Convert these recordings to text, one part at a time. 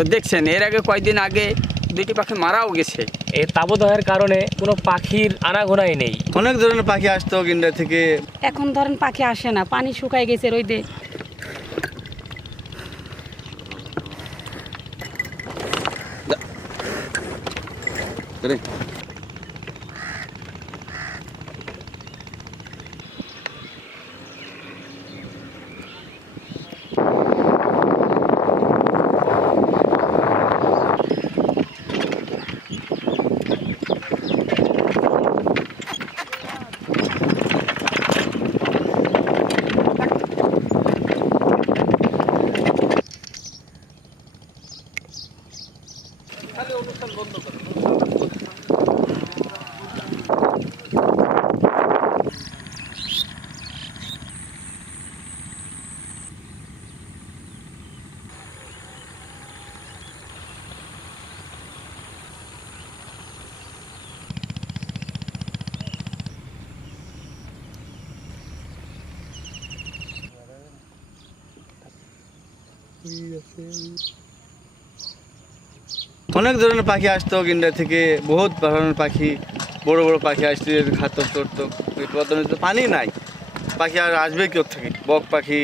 তো দেখছেন এর আগে কয়েকদিন আগে দুটি পাখি মারাও গেছে। এই তাপদাহের কারণে কোনো পাখির আনাগোনাই নেই। অনেক ধরনের পাখি আসতো ইন্ডিয়া থেকে, এখন ধরেন পাখি আসে না, পানি শুকায় গেছে রোদে। অনেক ধরনের পাখি আসতো ইন্ডিয়া থেকে, বহুত ধরনের পাখি, বড় বড় পাখি আসতো, খাতো চড়তো। পদ্মা পানি নাই, পাখি আর আসবে কেউ থেকে? বক পাখি,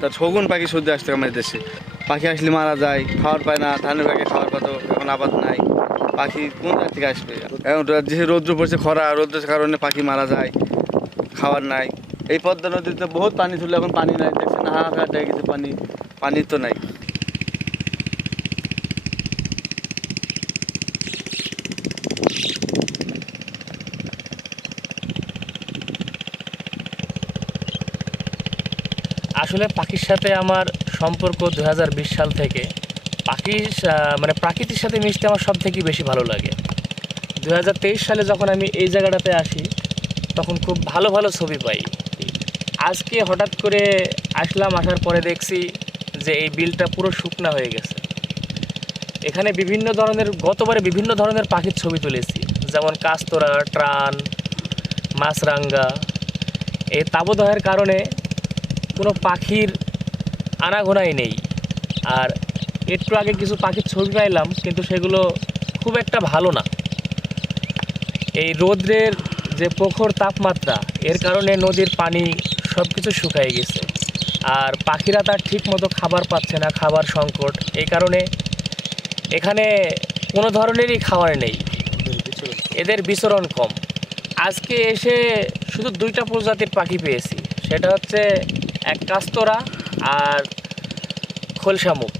তার শগুন পাখি শুধু আসতো আমাদের দেশে। পাখি আসলে মারা যায়, খাওয়ার পায় না, ধানের পাখি খাওয়ার কথা এখন আবাদ নাই, পাখি কোন জায়গা থেকে আসবে? এখন যে রৌদ্র পড়ছে, খরা, রৌদ্রের কারণে পাখি মারা যায়, খাওয়ার নাই। এই পদ্মা নদীতে বহুত পানি ছিল, এখন পানি নাই, দেখছেন হাহাকার হয়ে গেছে, পানি তো নাই। আসলে পাখির সাথে আমার সম্পর্ক 2020 সাল থেকে। পাখির মানে প্রাকৃতির সাথে মিশতে আমার সব থেকে বেশি ভালো লাগে। 2023 সালে যখন আমি এই জায়গাটাতে আসি, তখন খুব ভালো ভালো ছবি পাই। আজকে হঠাৎ করে আসার পরে দেখছি যে এই বিলটা পুরো শুকনা হয়ে গেছে। এখানে গতবারে বিভিন্ন ধরনের পাখির ছবি তুলেছি, যেমন কাস্তরা, ট্রান, মাছরাঙ্গা। এই তাপদাহের কারণে কোনো পাখির আনাগোনাই নেই। আর একটু আগে কিছু পাখির ছবি পাইলাম, কিন্তু সেগুলো খুব একটা ভালো না। এই রৌদ্রের যে প্রখর তাপমাত্রা, এর কারণে নদীর পানি সব কিছু শুকিয়ে গেছে, আর পাখিরা তার ঠিক মতো খাবার পাচ্ছে না, খাবার সংকট। এই কারণে এখানে কোনো ধরনেরই খাবার নেই, এদের বিচরণ কম। আজকে এসে শুধু 2টা প্রজাতির পাখি পেয়েছি, সেটা হচ্ছে এক কাস্তরা আর খোলশামুখ।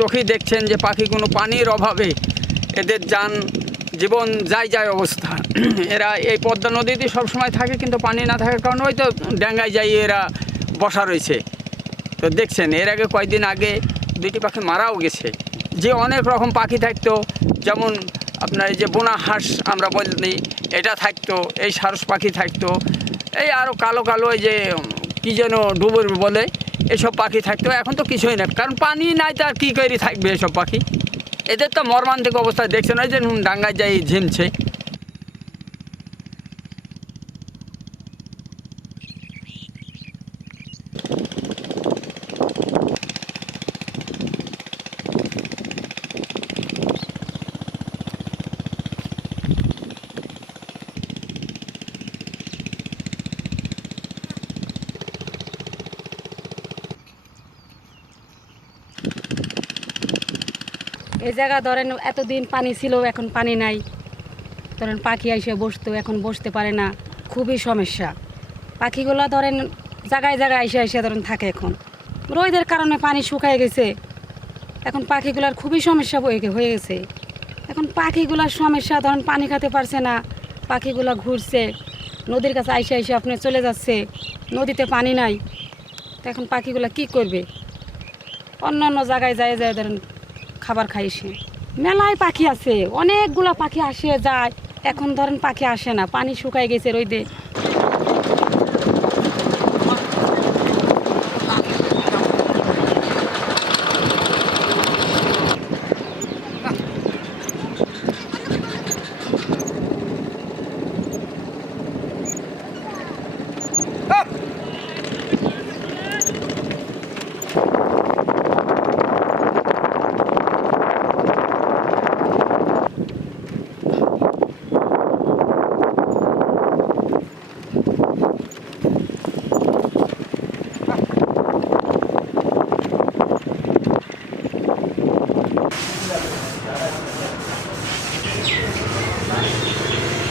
চোখেই দেখছেন যে পাখি কোনো পানির অভাবে এদের জীবন যায় অবস্থা। এরা এই পদ্মা নদীতে সবসময় থাকে, কিন্তু পানি না থাকার কারণে হয়তো ড্যাঙ্গায় যাই এরা বসা রয়েছে। তো দেখছেন এর আগে কয়েকদিন আগে দুটি পাখি মারাও গেছে। যে অনেক রকম পাখি থাকতো, যেমন আপনার এই যে বোনা হাঁস আমরা বলি, এটা থাকতো, এই সারস পাখি থাকতো, এই আরও কালো কালো এই যে কী যেন ডুবুর বলে, এসব পাখি থাকতো। এখন তো কিছুই না, কারণ পানি নাই, তার কী করে থাকবে এসব পাখি? এদের তো মর্মান্তিক অবস্থা দেখছেন, ওই যে ডাঙ্গায় যাই ঝিমছে। এই জায়গা ধরেন এতদিন পানি ছিল, এখন পানি নাই। ধরেন পাখি এসে বসতো, এখন বসতে পারে না, খুবই সমস্যা। পাখিগুলো ধরেন জায়গায় জায়গায় এসে ধরেন থাকে। এখন রোদের কারণে পানি শুকায় গেছে, এখন পাখিগুলার খুবই সমস্যা হয়ে গেছে। এখন পাখিগুলার সমস্যা, ধরেন পানি খেতে পারছে না, পাখিগুলা ঘুরছে, নদীর কাছে এসে আপনি চলে যাচ্ছে, নদীতে পানি নাই। তো তো এখন পাখিগুলো কি করবে? অন্য অন্য জায়গায় যায় যায় ধরেন খাবার খাইছে। মেলায় পাখি আছে, অনেকগুলো পাখি আসে যায়। এখন ধরেন পাখি আসে না, পানি শুকায় গেছে রোদে।